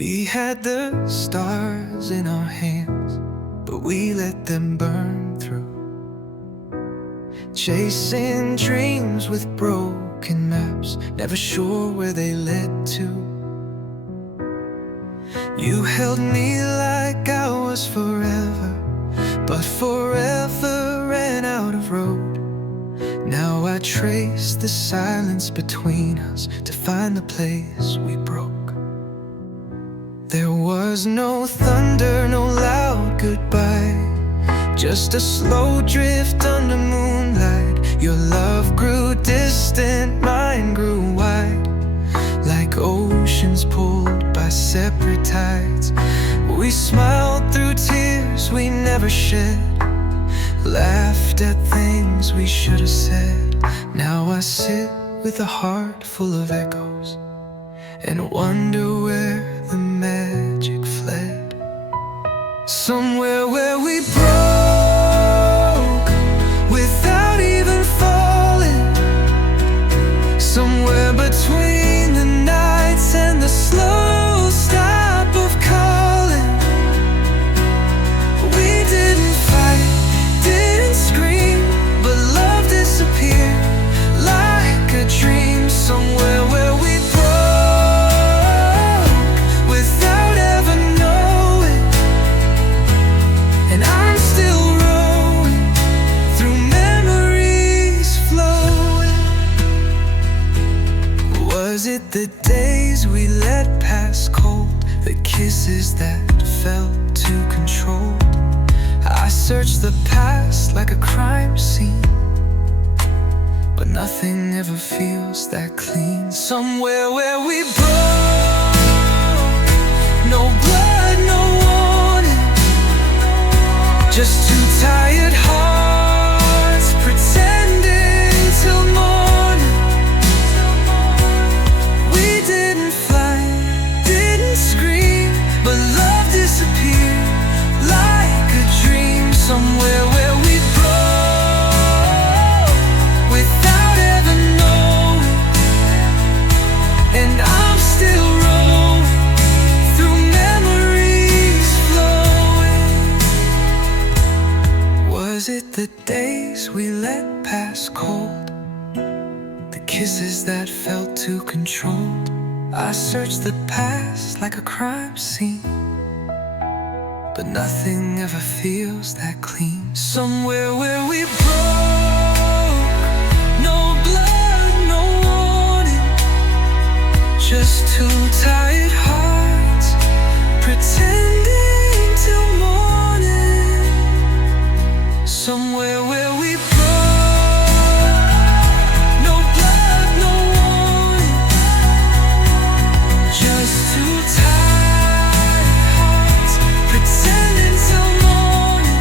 We had the stars in our hands, but we let them burn through, chasing dreams with broken maps, never sure where they led to. You held me like I was forever, but forever ran out of road. Now I trace the silence between us to find the place we broke. There was no thunder, no loud goodbye, just a slow drift under moonlight. Your love grew distant, mine grew wide, like oceans pulled by separate tides. We smiled through tears we never shed, laughed at things we should have said. Now I sit with a heart full of echoes and wonder where the magic fled. Somewhere where we broke without even falling, somewhere between the nights and the slow stop of calling. We didn't fight, didn't scream, but love disappeared like a dream. Somewhere where we the days we let pass cold, the kisses that felt too controlled. I searched the past like a crime scene, but nothing ever feels that clean. Somewhere where we broke, no blood, no warning, just two tired hearts pretending till morning. Somewhere where we broke without ever knowing, and I'm still rolling through memories flowing. Was it the days we let pass cold, the kisses that felt too controlled? I searched the past like a crime scene, but nothing ever feels that clean. Somewhere where we broke, no blood, no warning, just two tired hearts pretending till morning. Somewhere where we broke, no blood, no warning, just two tired hearts pretending till morning.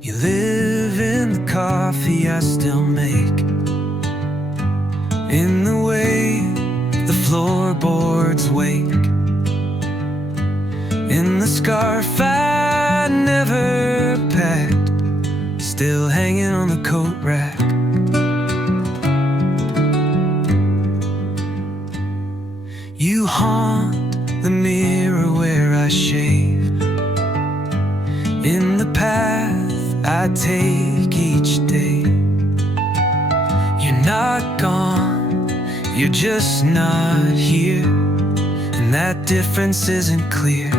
You live in the coffee I still make, in the way the floorboards wake, in the scarf I never packed, still hanging on the coat rack. You haunt the mirror where I shave, in the path I take each day. You're not gone, you're just not here, and that difference isn't clear.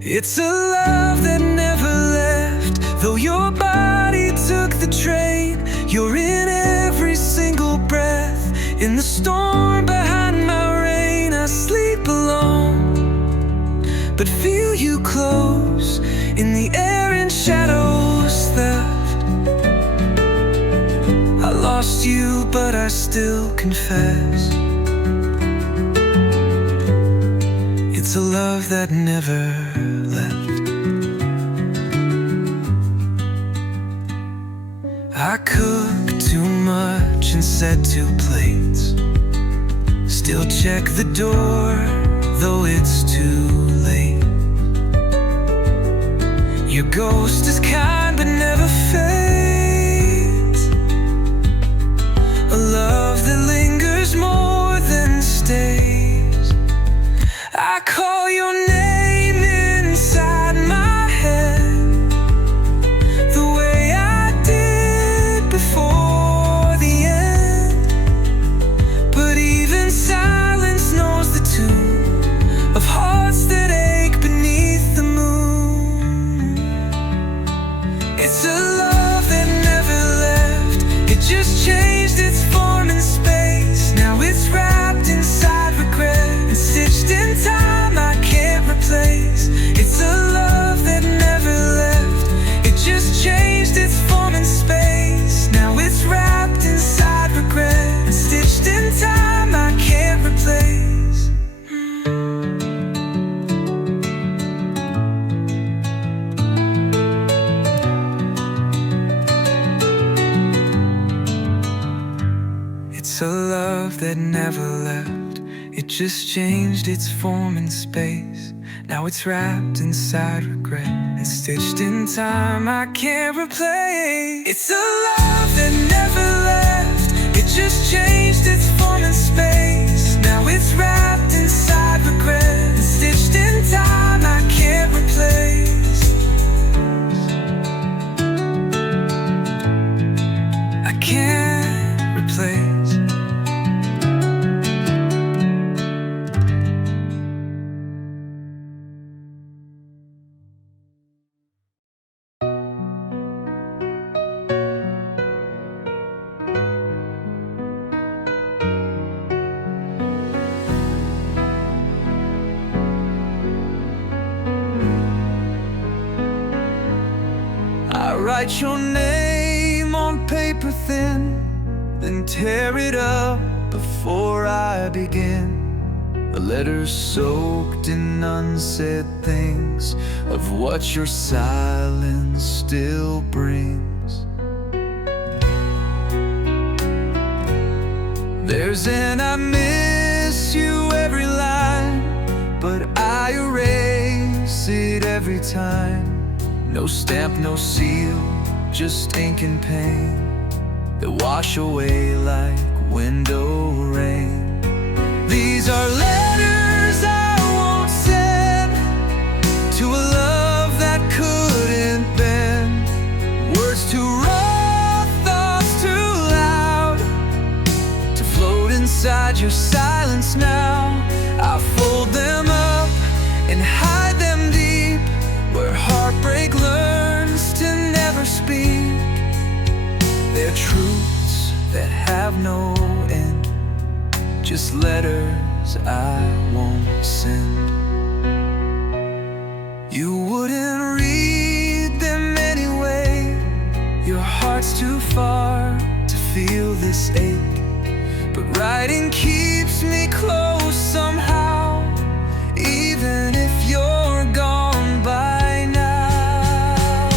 It's a love that never left, though your body took the train. You're in every single breath, in the storm behind my rain. I sleep alone, but feel you close in the air and shadows left. lost you, but I still confess it's a love that never left. I cook too much and set 2 plates, still check the door, though it's too late. Your ghost is kind but never fades, a love that lingers more than stays. I call your name inside my head, the way I did before the end. But even silence knows the tune of hearts that ache beneath the moon. It's a love that never left, it just changed its form and space. Now it's wrapped inside regret and stitched in time I can't replace. It's a love that never left, it just changed its form and space. Now it's wrapped inside regret and stitched in time I can't replace. It's a love that never left, it just changed its form and space. Now it's wrapped inside regret and stitched in time I can't replace. It's a love that never left, it just changed its form and space. Now it's wrapped inside regret and stitched in time I can't replace. I can't replace. I write your name on paper thin, then tear it up before I begin. A letter soaked in unsaid things of what your silence still brings. There's an I miss you every line, but I erase it every time. No stamp, no seal, just ink and pain that wash away like window rain. These are letters I won't send to a love that couldn't bend. Words too raw, thoughts too loud to float inside your silence now. I fold them up and hide them deep, where heartbreak learns to never speak. They're truths that have no end, just letters I won't send. You wouldn't read them anyway, your heart's too far to feel this ache. But writing keeps me close somehow, even if you're gone by now.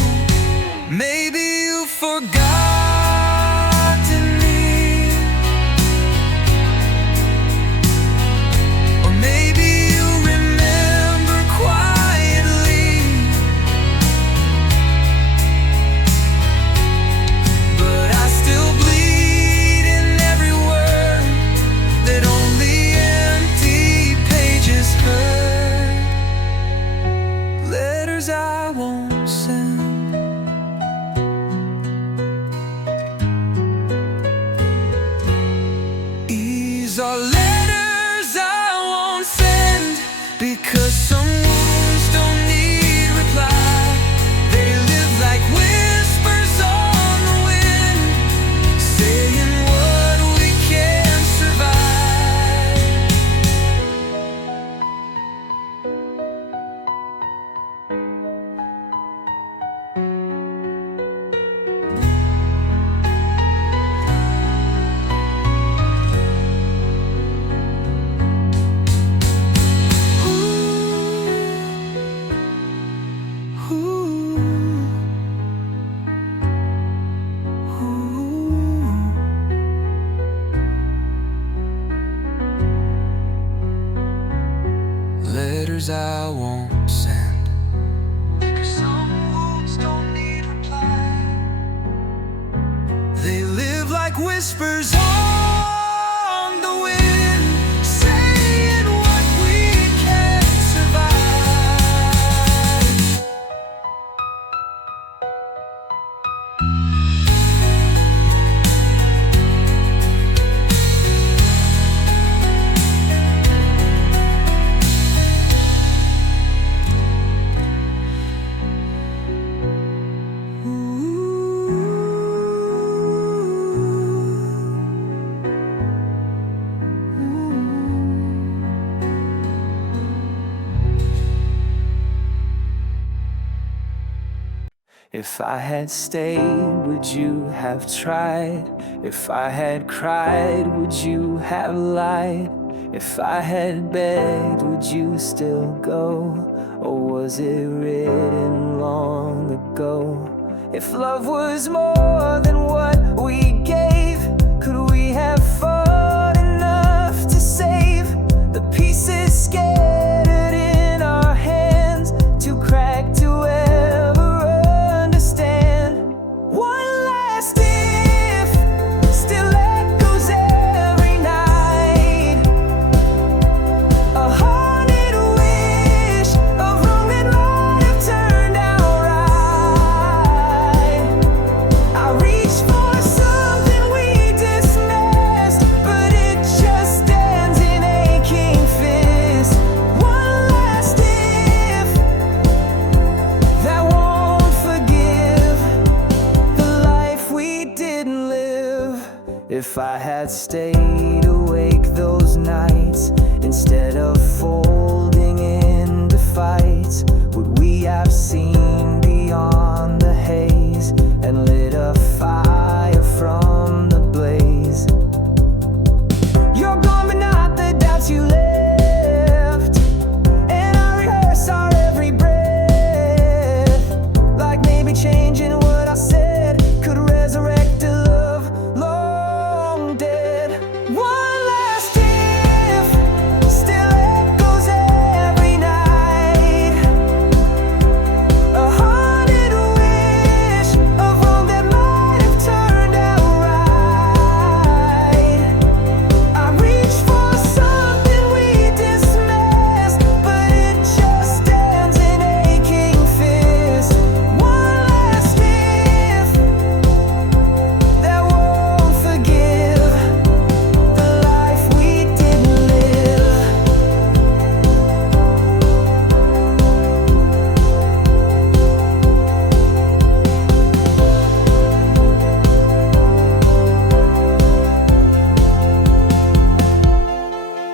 Maybe you forgot me, or maybe you remember quietly. But I still bleed in every word that only empty pages hurt. Letters I won't send, letters I won't send, 'cause some wounds don't need reply. They live like whispers on the wind, saying what we can't survive. If I had stayed, would you have tried? If I had cried, would you have lied? If I had begged, would you still go? Or was it written long ago? If love was more than what we gave, could we have fought enough to save the pieces scattered in our hands, too cracked to ever understand? One last if still echoes every night, a haunted wish of wrong that might have turned out right. I reach for something we dismissed, but it just stands in aching fist. One last if that won't forgive the life we didn't live. If I had stayed awake those nights instead of folding into fights, would we have seen beyond the haze and lit a fire from the blaze? You're gone but not the doubts you left, and I rehearse our every breath, like maybe changing what I said could resurrect a love long dead. One last if still echoes every night, a haunted wish of wrong that might have turned out right. I reach for something we dismissed, but it just stands in aching fist. One last if that won't forgive the life we didn't live.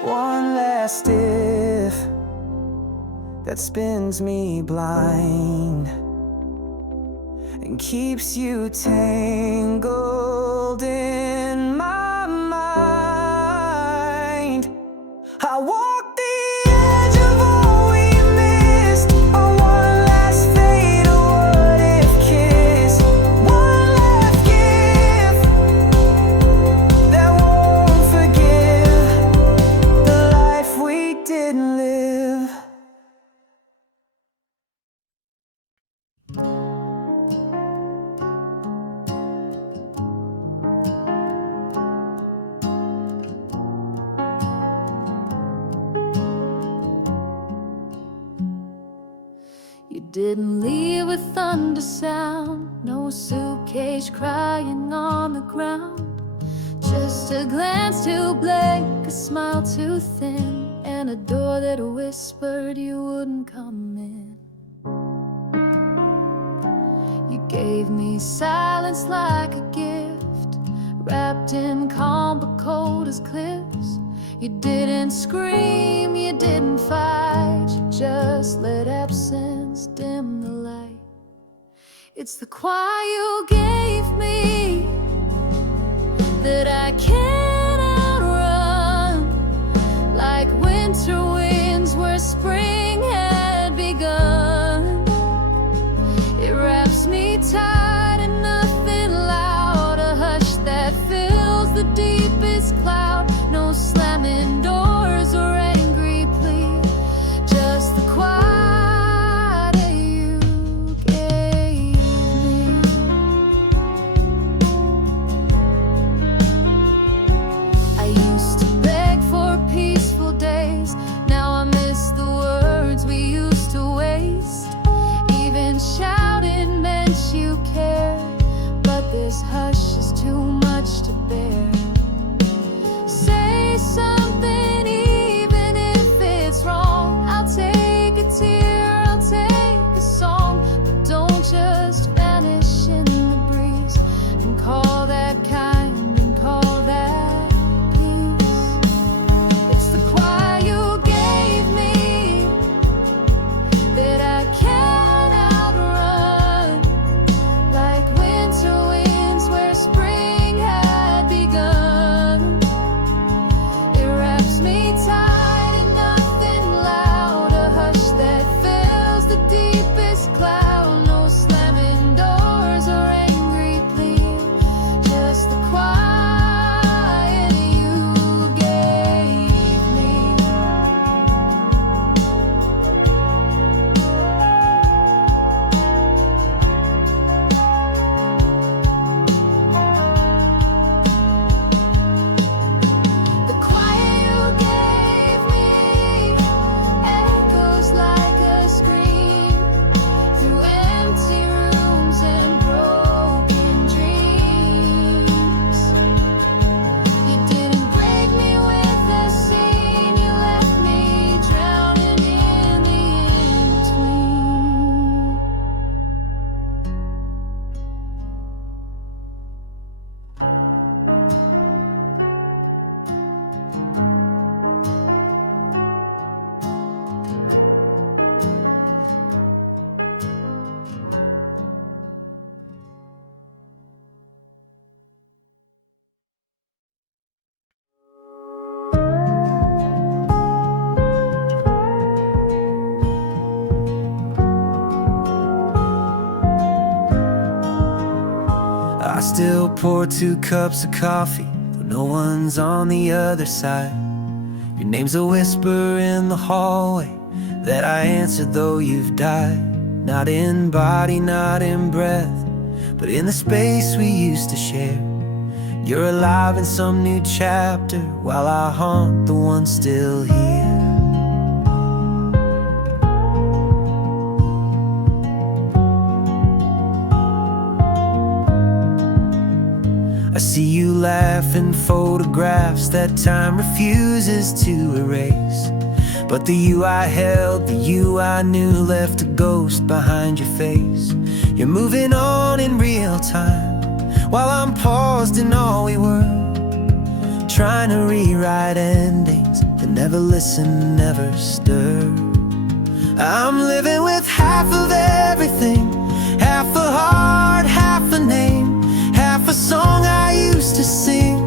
One last if that spins me blind and keeps you tangled in my mind. I walk the edge of all we missed, on one last fatal what if kiss. One last gift that won't forgive the life we didn't live. You didn't leave with thunder sound, no suitcase crying on the ground. Just a glance too blank, a smile too thin, and a door that whispered you wouldn't come in. You gave me silence like a gift, wrapped in calm but cold as cliffs. You didn't scream, you didn't fight, you just let absence dim the light. It's the quiet you gave me that I can't outrun, like winter winds where spring had begun. It wraps me tight and nothing loud, a hush that fills the deepest cloud. No slamming doors or angry plea, just the this hush is too much to bear. Say something even if it's wrong. I'll take a tear, I'll take a song, but don't just vanish in the breeze and call that kind and call that peace. It's the quiet you gave me that I can't outrun, like winter winds where spring had begun. It wraps me tight in nothing loud, a hush that fills the deepest cloud. No slamming doors or angry plea, just the quiet you gave me. The quiet you gave me echoes like a scream through empty rooms and broken dreams. You didn't break me with a scene, you left me drowning in the in-between. I still pour 2 cups of coffee, though no one's on the other side. Your name's a whisper in the hallway that I answered though you've died. Not in body, not in breath, but in the space we used to share. You're alive in some new chapter while I haunt the one still here. I see you laugh in photographs that time refuses to erase. But the you I held, the you I knew, left a ghost behind your face. You're moving on in real time while I'm paused in all we were, trying to rewrite endings that never listen, never stir. I'm living with half of everything, half a heart, half a name, half a song I used to sing,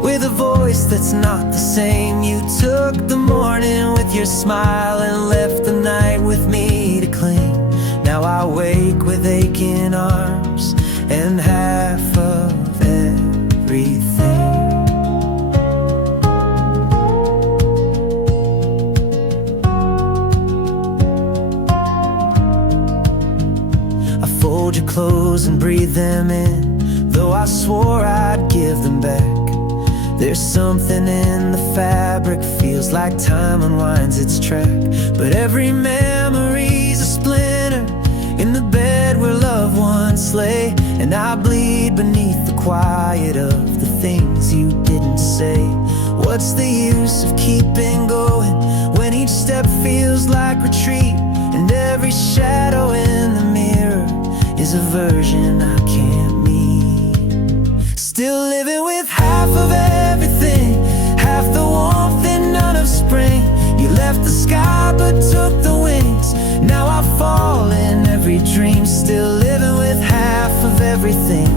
with a voice that's not the same. You took the morning with your smile and left the night with me to cling. Now I wake with aching arms and half of everything. I fold your clothes and breathe them in, though I swore I'd give them back. There's something in the fabric, feels like time unwinds its track. But every memory's a splinter in the bed where loved ones lay, and I bleed beneath the quiet of the things you didn't say. What's the use of keeping going when each step feels like retreat, and every shadow in the mirror is a version I can't meet? Still living with half of everything, half the warmth and none of spring. You left the sky but took the wings. Now I fall in every dream. Still living with half of everything,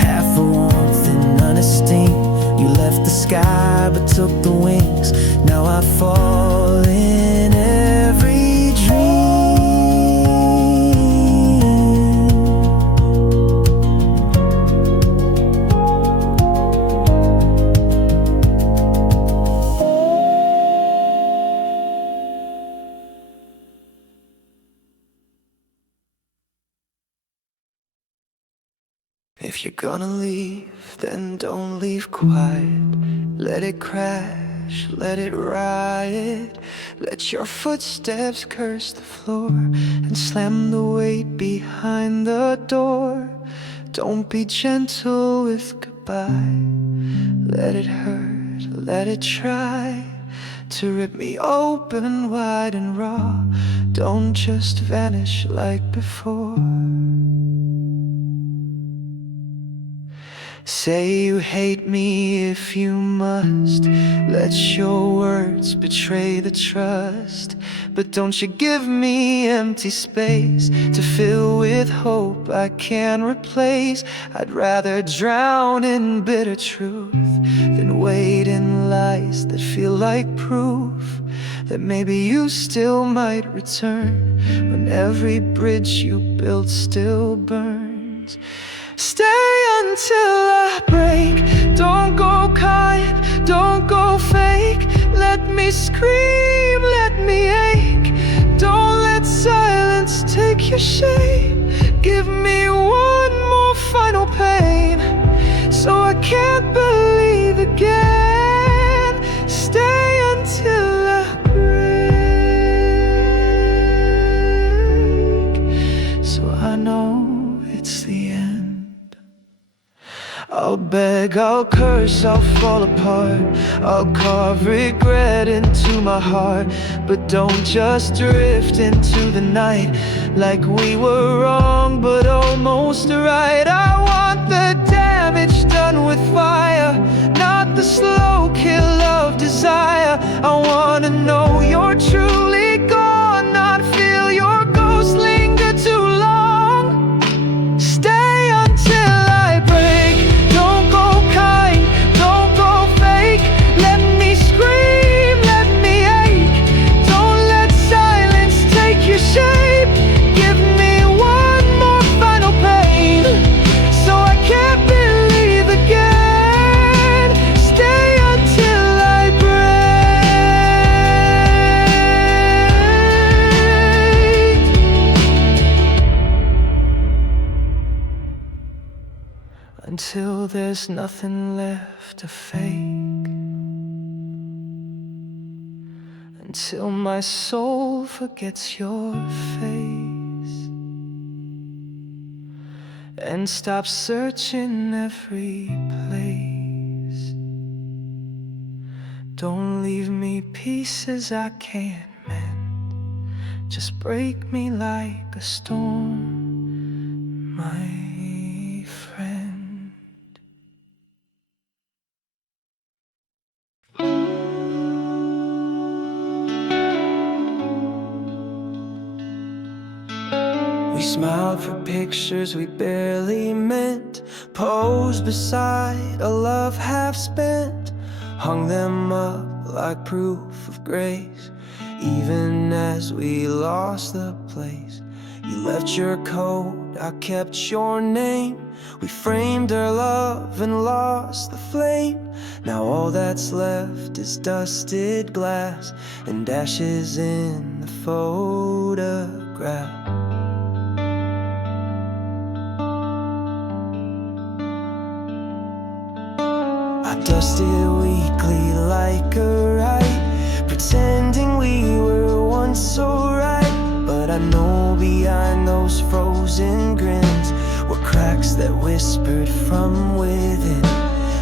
half the warmth and none of steam. You left the sky but took the wings. Now I fall in every dream. If you're gonna leave, then don't leave quiet. Let it crash, let it riot. Let your footsteps curse the floor and slam the weight behind the door. Don't be gentle with goodbye. Let it hurt, let it try to rip me open wide and raw. Don't just vanish like before. Say you hate me if you must. Let your words betray the trust. But don't you give me empty space to fill with hope I can't replace. I'd rather drown in bitter truth than wade in lies that feel like proof that maybe you still might return when every bridge you built still burns. Stay until I break. Don't go kind, don't go fake. Let me scream, let me ache. Don't let silence take your shame. Give me one more final pain, so I can't believe again. Stay until I break, so I know it's the end. I'll beg, I'll curse, I'll fall apart. I'll carve regret into my heart. But don't just drift into the night like we were wrong but almost right. I want the damage done with fire, not the slow kill of desire. I wanna know you're truly gone, not feel your ghost linger too long. Stay until I break. Don't go kind, don't go fake. Let me scream, let me ache. Don't let silence take your shape. Give me one more final pain, so I can't believe again. Stay until I break. Until there's nothing left to fake. Until my soul forgets your face and stops searching every place. Don't leave me pieces I can't mend. Just break me like a storm, my friend. We smiled for pictures we barely meant, posed beside a love half spent, hung them up like proof of grace. Even as we lost the place, you left your coat, I kept your name. We framed our love and lost the flame. Now all that's left is dusted glass and ashes in the photograph. I dusted weakly like a rite, pretending we were once so right. But I know behind those frozen grins were cracks that whispered from within.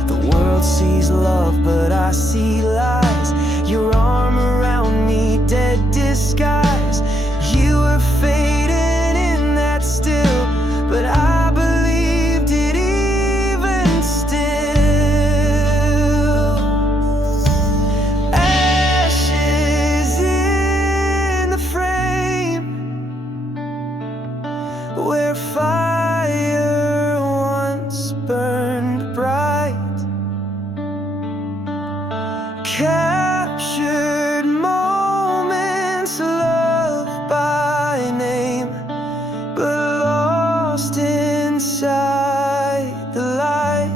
The world sees love, but I see lies. Your arm around me, dead disguise. You were fading in that still, but I believed it even still. Ashes in the frame where fire once burned bright. Captured moments loved by name, but lost inside the light.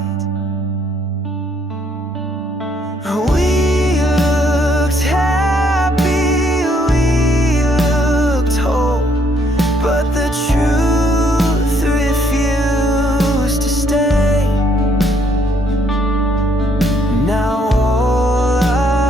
We looked happy, we looked whole, but the truth refused to stay. Now all I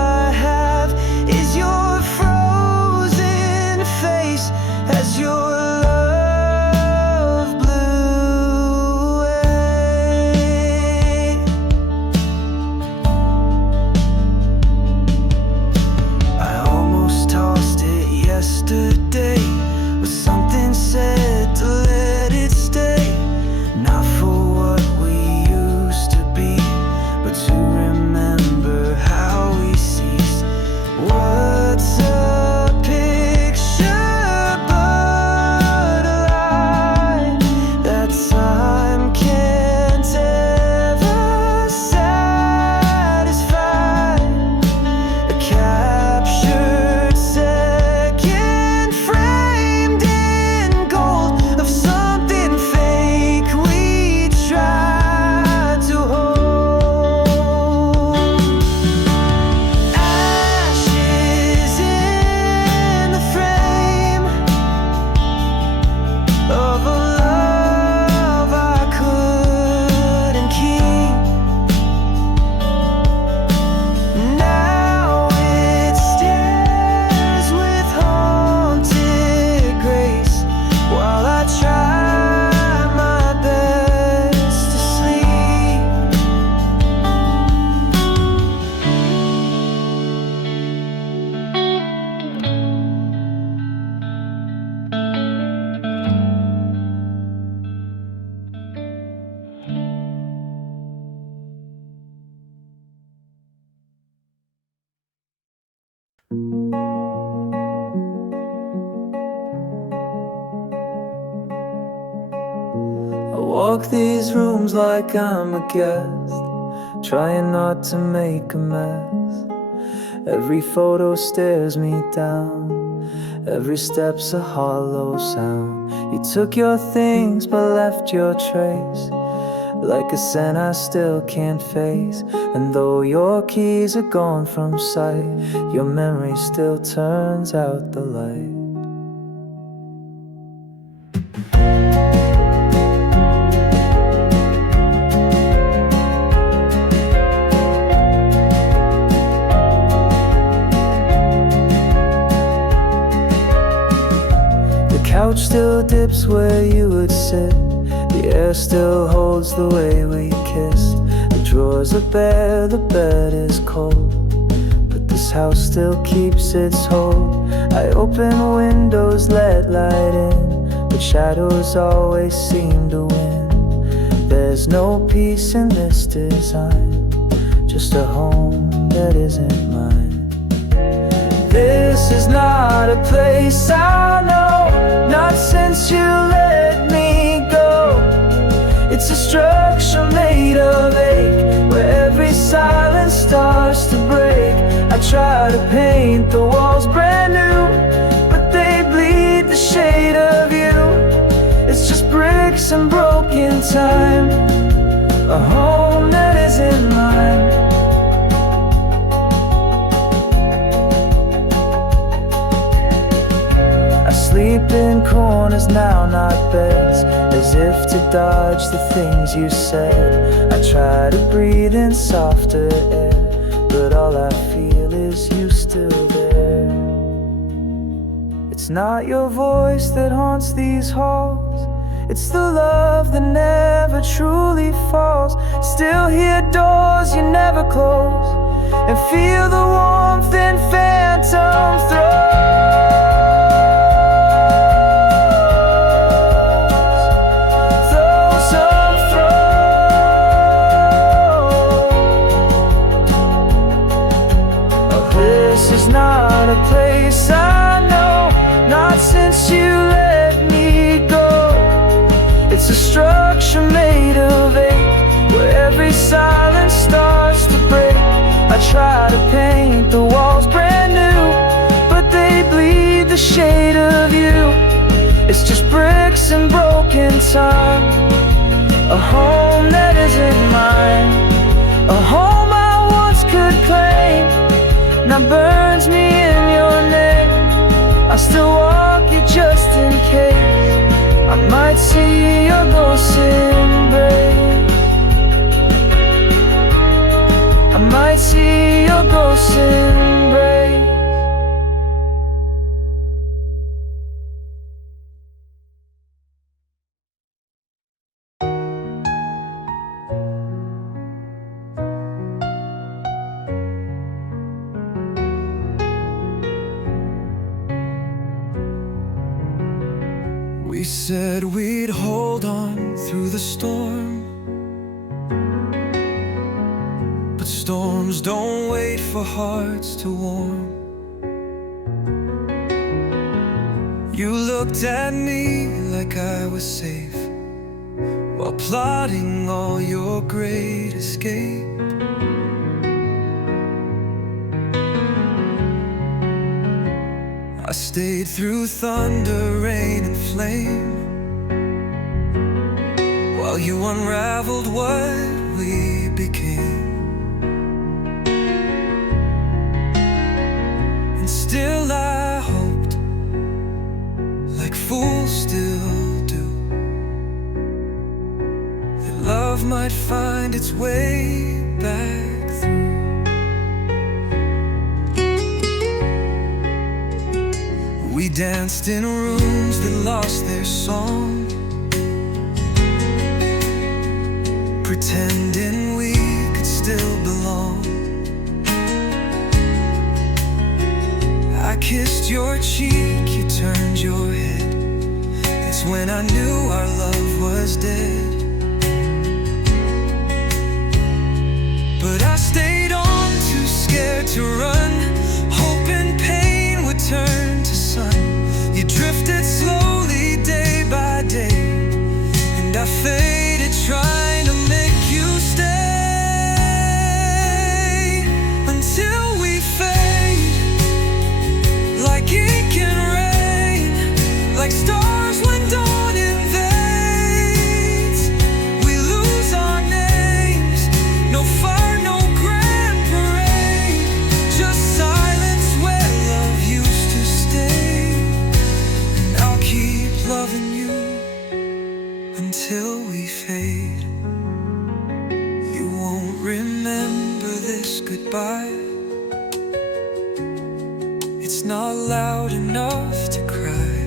walk these rooms like I'm a guest, trying not to make a mess. Every photo stares me down, every step's a hollow sound. You took your things but left your trace, like a scent I still can't face. And though your keys are gone from sight, your memory still turns out the light. The couch still dips where you would sit, the air still holds the way we kissed. The drawers are bare, the bed is cold, but this house still keeps its hold. I open windows, let light in, but shadows always seem to win. There's no peace in this design, just a home that isn't mine. This is not a place I know, not since you let me go. It's a structure made of ache, where every silence starts to break. I try to paint the walls brand new, but they bleed the shade of you. It's just bricks and broken time, a home that isn't mine. I sleep in corners now, not beds, as if to dodge the things you said. I try to breathe in softer air, but all I feel is you still there. It's not your voice that haunts these halls, it's the love that never truly falls. Still hear doors you never close, and feel the warmth in phantom throes. This is not a place I know, not since you let me go. It's a structure made of ache, where every silence starts to break. I try to paint the walls brand new, but they bleed the shade of you. It's just bricks and broken time, a home that isn't mine. A home I once could claim now burns me in your name. I still walk you just in case I might see your ghost embrace. I might see your ghost embrace. We said we'd hold on through the storm, but storms don't wait for hearts to warm. You looked at me like I was safe, while plotting all your great escape. I stayed through thunder, rain, and flame, while you unraveled what we became. And still I hoped, like fools still do, that love might find its way back through. We danced in rooms that lost their song, pretending we could still belong. I kissed your cheek, you turned your head. That's when I knew our love was dead. But I stayed on, too scared to run, hoping pain would turn to sun. You drifted slowly day by day, and I faded remember this goodbye. It's not loud enough to cry,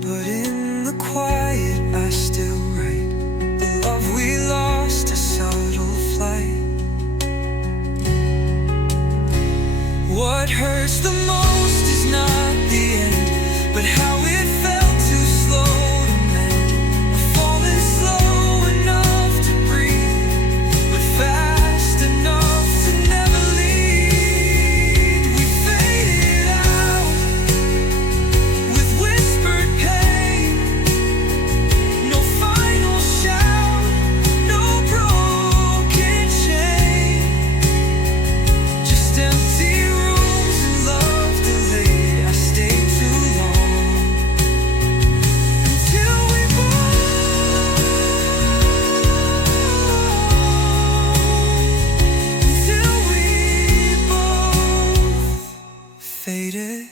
but in the quiet I still write the love we lost, a subtle flight. What hurts the most is not the end, but how it felt too slow to mend. I've fallen slow enough to breathe, but fast enough to never lead. We faded out with whispered pain, no final shout, no broken chain, just empty rooms and love delayed. I stayed too long until we both faded.